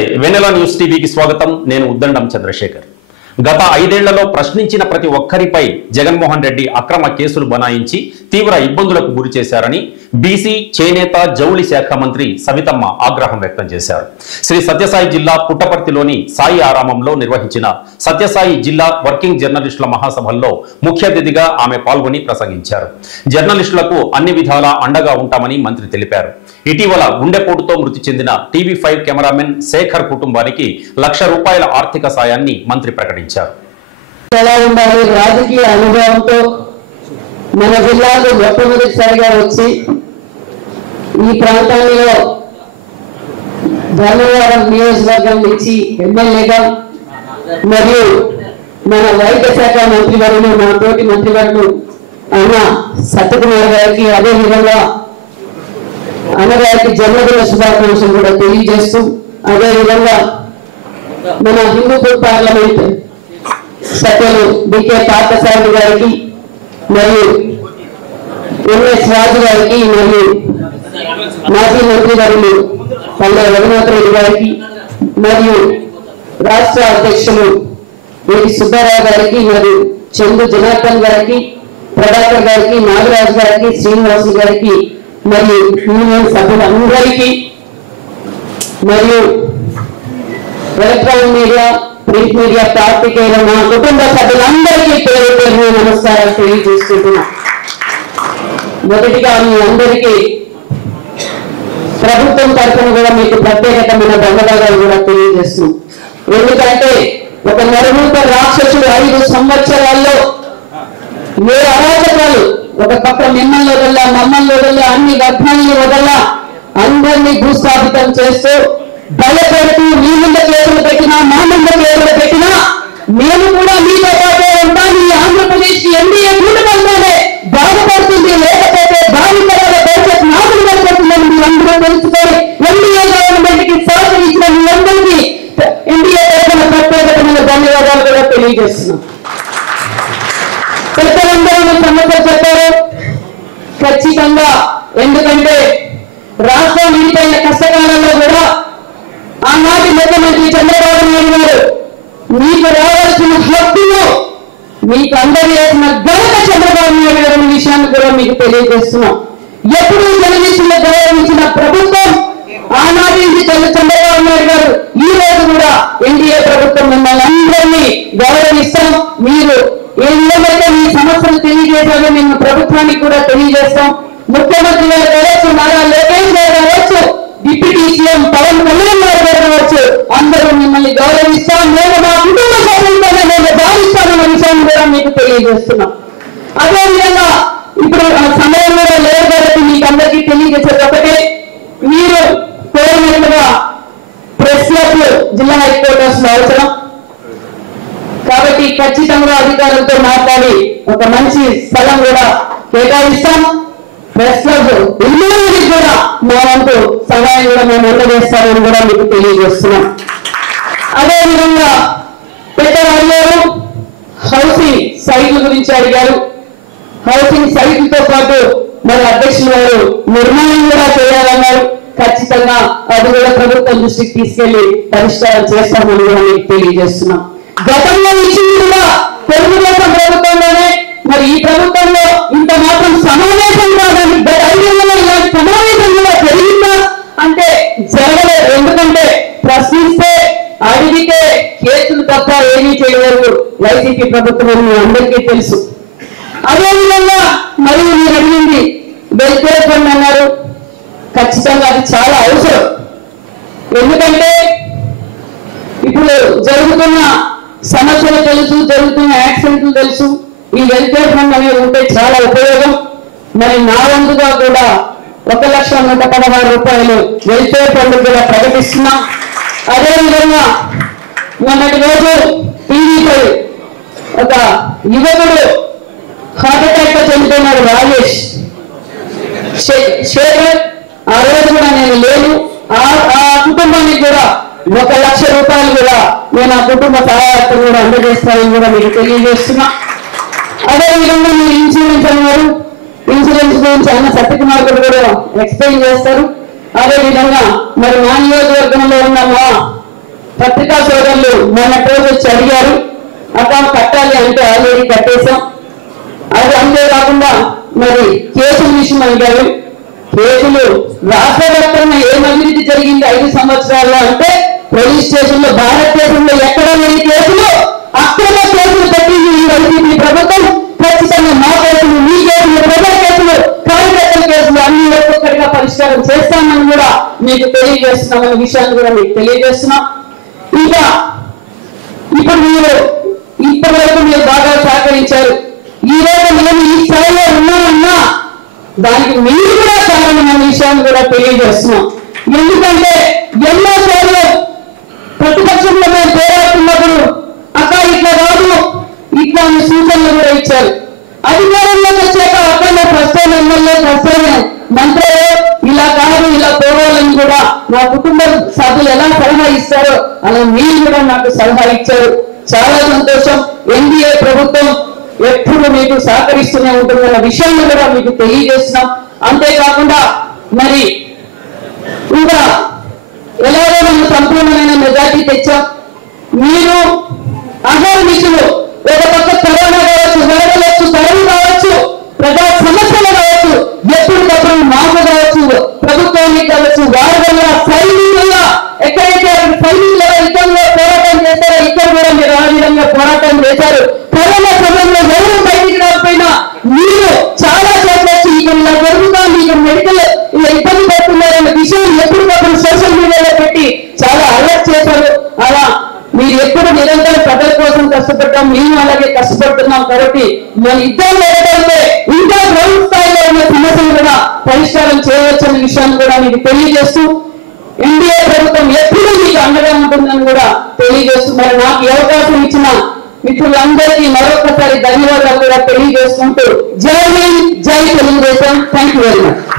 నమస్తే వెన్నెల న్యూస్ టీవీకి స్వాగతం నేను ఉద్దండం చంద్రశేఖర్ గత 5 ఏళ్లలో ప్రశ్నించిన ప్రతి ఒక్కరిపై జగన్మోహన్ రెడ్డి అక్రమ కేసులు బనాయించి తీవ్ర ఇబ్బందులకు గురి చేశారని బీసీ చేనేత జౌళి శాఖ మంత్రి సవితమ్మ ఆగ్రహం వ్యక్తం చేశారు శ్రీ సత్యసాయి జిల్లా పుట్టపర్తిలోని సాయి ఆరామంలో నిర్వహించిన సత్యసాయి జిల్లా వర్కింగ్ జర్నలిస్టుల మహాసభల్లో ముఖ్య అతిథిగా ఆమె పాల్గొని ప్రసంగించారు జర్నలిస్టులకు అన్ని విధాలా అండగా ఉంటామని మంత్రి తెలిపారు ఇటీవల గుండెపోటుతో మృతి చెందిన టీవీ5 కెమెరామెన్ శేఖర్ కుటుంబానికి ₹1,00,000 ఆర్థిక సాయాన్ని మంత్రి ప్రకటించారు రాజకీయ అనుభవంతో మన జిల్లాలో మొట్టమొదటిసారిగా వచ్చి ఈ ప్రాంతంలో ధర్మవరం నియోజకవర్గం నుంచి ఎమ్మెల్యేగా మరియు మన వైద్య శాఖ మంత్రివర్యులు మన తోటి మంత్రివర్యులు అన్న సత్యకుమార్ గారికి అదేవిధంగా అన్నగారికి జన్మదిన శుభాకాంక్షలు కూడా తెలియజేస్తూ అదేవిధంగా మన హిందూపూర్ పార్లమెంట్ సభ్యులు డికే పార్థసారథి గారికి మరియు ఎంఎస్ రాజు గారికి మరియు మాజీ మంత్రి వర్యులు పల్లె రఘునాథ్ రెడ్డి గారికి మరియు రాష్ట్ర అధ్యక్షులు ఏడి సుబ్బారావు గారికి మరియు చందు జనార్దన్ గారికి ప్రభాకర్ గారికి నాగరాజు గారికి శ్రీనివాసు గారికి మరియు యూనియన్ సభ్యులందరికీ మరియు ఎలక్ట్రానిక్ మీడియా ప్రింట్ మీడియా పార్టీకేయుల మా కుటుంబ సభ్యులందరికీ పేరు పేరు నమస్కారాలు తెలియజేసుకుంటున్నా మొదటిగా మీ అందరికీ ప్రభుత్వం తరఫున కూడా మీకు ప్రత్యేకమైన ధన్యవాదాలు కూడా తెలియజేస్తున్నాం ఎందుకంటే ఒక నరుమూత రాక్షసుడు 5 సంవత్సరాల్లో ఏ అరాచకాలు ఒక పక్క మిమ్మల్ని వదల్లా మమ్మల్ని వదల్లా అన్ని వర్గాన్ని వదల్లా అందరినీ భూస్థాపితం చేస్తూ భయపెడుతూ మీ ముందు కేసులు పెట్టినా మా ముందు కేసులు పెట్టినా మేము కూడా మీతో పాటు ఉంటాం ఈ ఆంధ్రప్రదేశ్ కి ఎన్డీఏ కూటమితోనే బాగుపడుతుంది లేకపోతే భావితరాల భవిష్యత్ నాశనం అయిపోతుందని మీరందరూ తెలుసుకొని ఎన్డీఏ గవర్నమెంట్ కి సహకరించిన మీరందరికీ ఎన్డీఏ తరఫున ప్రత్యేకమైన ధన్యవాదాలు కూడా తెలియజేస్తున్నాం పెద్దలందరూ సమస్యలు చెప్పారు ఖచ్చితంగా ఎందుకంటే రాష్ట్రం విడిపోయిన కష్టకాలంలో కూడా ఆనాటి ముఖ్యమంత్రి చంద్రబాబు నాయుడు గారు మీకు రావాల్సిన హక్కును మీకు అందరూ వేసిన ఘనత చంద్రబాబు నాయుడు గారి విషయాన్ని కూడా మీకు తెలియజేస్తున్నాం ఎప్పుడు జర్నలిస్టులు గౌరవించిన ప్రభుత్వం ఆనాటి చంద్రబాబు నాయుడు గారు ఈ రోజు కూడా ఎన్డీఏ ప్రభుత్వం మిమ్మల్ని అందరినీ గౌరవిస్తాం మీరు ఏమైతే మీ సమస్యలు తెలియజేశారో మేము ప్రభుత్వానికి కూడా తెలియజేస్తాం ముఖ్యమంత్రి గారు కావచ్చు నారా లోకేష్ గారు కావచ్చు డిప్యూటీ సీఎం పవన్ కళ్యాణ్ గారు కావచ్చు అందరూ మిమ్మల్ని గౌరవిస్తాం మేము మా కుటుంబ సభ్యులతోనే మేము భావిస్తామన్న విషయాన్ని కూడా మీకు తెలియజేస్తున్నాం అదేవిధంగా ఇప్పుడు సమయం కూడా లేదు కాబట్టి మీకు అందరికీ తెలియజేసేది ఒకటే మీరు కోరినట్లుగా ప్రెస్ క్లబ్ జిల్లా హెడ్ క్వార్టర్స్ లో అవసరం కాబట్టి ఖచ్చితంగా అధికారులతో మాట్లాడి ఒక మంచి స్థలం కూడా కేటాయిస్తాం ప్రెస్ క్లబ్ ఇల్లు కూడా మా వంతు సహాయం కూడా మేము అందజేస్తామని కూడా మీకు తెలియజేస్తున్నాం అదేవిధంగా పెద్దలు అడిగారు హౌసింగ్ సైట్ల గురించి అడిగారు హౌసింగ్ సైట్లతో పాటు మన అధ్యక్షులు గారు నిర్మాణం కూడా చేయాలన్నారు ఖచ్చితంగా అది కూడా ప్రభుత్వం దృష్టికి తీసుకెళ్లి పరిష్కారం చేస్తామని కూడా మీకు తెలియజేస్తున్నాం గతంలో ఇచ్చింది కూడా తెలుగుదేశం ప్రభుత్వంలోనే మరి ఈ ప్రభుత్వంలో ఇంత మాత్రం సమావేశం కాదండి 5 ఏళ్లలో ఇలాంటి సమావేశం కూడా జరిగిందా అంటే జరగలేదు ఎందుకంటే ప్రశ్నిస్తే అడిగితే కేసులు తప్ప ఏమీ చేయలేరు వైసీపీ ప్రభుత్వం మీ అందరికీ తెలుసు అదేవిధంగా మరియు మీరు అడిగింది వెల్ఫేర్ ఫండ్ అన్నారు ఖచ్చితంగా అది చాలా అవసరం ఎందుకంటే ఇప్పుడు జరుగుతున్న సమస్యలు తెలుసు జరుగుతున్న యాక్సిడెంట్లు తెలుసు ఈ వెల్ఫేర్ ఫండ్ అనేది ఉంటే చాలా ఉపయోగం మరి నా వంతుగా కూడా ₹1,116 వెల్ఫేర్ ఫండ్ కూడా ప్రకటిస్తున్నాం అదేవిధంగా మొన్నటి రోజు టీవీపై ఒక యువకుడు హార్ట్ అటాక్ తో చనిపోయినాడు రాజేష్ శేఖర్ ఆ రోజు కూడా నేను లేను ఆ కుటుంబానికి కూడా ₹1,00,000 కూడా నేను ఆ కుటుంబ సహాయార్థం కూడా అందజేస్తానని కూడా మీకు తెలియజేస్తున్నా అదేవిధంగా మీరు ఇన్సూరెన్స్ అన్నారు ఇన్సూరెన్స్ గురించి అన్న సత్యకుమార్ కూడా ఎక్స్ప్లెయిన్ చేస్తారు అదేవిధంగా మరి మా నియోజకవర్గంలో ఉన్న మా పత్రికా సోదరులు మన రోజు వచ్చి అడిగారు, అక్క కట్టాలి అంటే ఆల్రెడీ కట్టేశాం. అది అంతేకాకుండా మరి కేసుల విషయం అడిగారు. కేసులు రాష్ట్ర వ్యాప్తంగా ఏం అభివృద్ధి జరిగింది 5 సంవత్సరాల్లో అంటే పోలీస్ స్టేషన్ లో భారతదేశంలో ఎక్కడ లేని కేసులు, అక్రమ కేసులు పెట్టింది ఈ వైసీపీ ప్రభుత్వం. ఖచ్చితంగా మా కేసులు, మీ కేసులు, ప్రజా కేసులు, కార్యకర్తల కేసులు అన్ని ఒక్కొక్కటిగా పరిష్కారం చేస్తామని కూడా మీకు తెలియజేస్తున్నామనే విషయాన్ని కూడా మీకు తెలియజేస్తున్నాం. ఇంకా ఇప్పుడు మీరు ఇప్పటివరకు మీరు బాగా సహకరించారు. ఈ రోజు మేము ఈ స్థాయిలో ఉన్నామన్నా దానికి మీరు కూడా కారణం అనే విషయాన్ని కూడా తెలియజేస్తున్నాం. ఎందుకంటే ఎన్నో సార్లు ప్రతిపక్షంలో మేము పోరాడుతున్నప్పుడు అక్క ఇట్లా కాదు ఇట్లా సూచనలు కూడా ఇచ్చారు. అధికారంలోకి వచ్చాక అక్కడ first time MLA, first time మంత్రులు ఇలా కాదు ఇలా పోవాలని కూడా మా కుటుంబ సభ్యులు ఎలా సలహా ఇస్తారో అలా మీరు కూడా నాకు సలహా ఇచ్చారు. చాలా సంతోషం. ఎన్డీఏ ప్రభుత్వం ఎప్పుడు మీకు సహకరిస్తూనే ఉంటుందన్న విషయాన్ని కూడా మీకు తెలియజేస్తున్నాం. అంతేకాకుండా మరి ఇంకా ఎలాగో మనం సంపూర్ణమైన మెజార్టీ తెచ్చాం. మీరు అహర్నిశలు ఒక పక్క కరోనా కావచ్చు, వరదలొచ్చు, కరువు కావచ్చు, ప్రజా సమస్యలు కావచ్చు, ఎప్పటికప్పుడు మాకు కావచ్చు, ప్రభుత్వానికి కావచ్చు, వారి వల్ల సైనికులుగా ఎక్కడైతే సైనికుల యుద్ధంలో పోరాటం చేస్తారో ఇక్కడ కూడా మీరు ఆ విధంగా పోరాటం చేశారు. కరోనా సమయంలో ఎవరు బయటికి రాకపోయినా మీరు చాలా చోట్ల వచ్చి ఇక్కడ ఇలా జరుగుతా మీకు మెడికల్ ఇలా ఇబ్బంది పడుతున్నారన్న విషయం ఎప్పటికప్పుడు సోషల్ మీడియాలో పెట్టి చాలా అలర్ట్ చేశారు. అలా మీరు ఎప్పుడు నిరంతరం ప్రజల కోసం కష్టపడ్డాం, మేము అలాగే కష్టపడుతున్నాం. కాబట్టి మన ఇద్దరు ఏదైతే ఇంకా గ్రౌండ్ స్థాయిలో ఉన్న సమస్యలు కూడా పరిష్కారం చేయవచ్చన్న విషయాన్ని కూడా మీకు తెలియజేస్తూ ఎన్డీఏ ప్రభుత్వం ఎప్పుడూ మీకు అండగా ఉంటుందని కూడా తెలియజేస్తూ మరి నాకు ఈ అవకాశం ఇచ్చిన మిత్రులందరికీ మరొకసారి ధన్యవాదాలు కూడా తెలియజేసుకుంటూ జై హింద్, జై Telugu Desam. Thank you very much.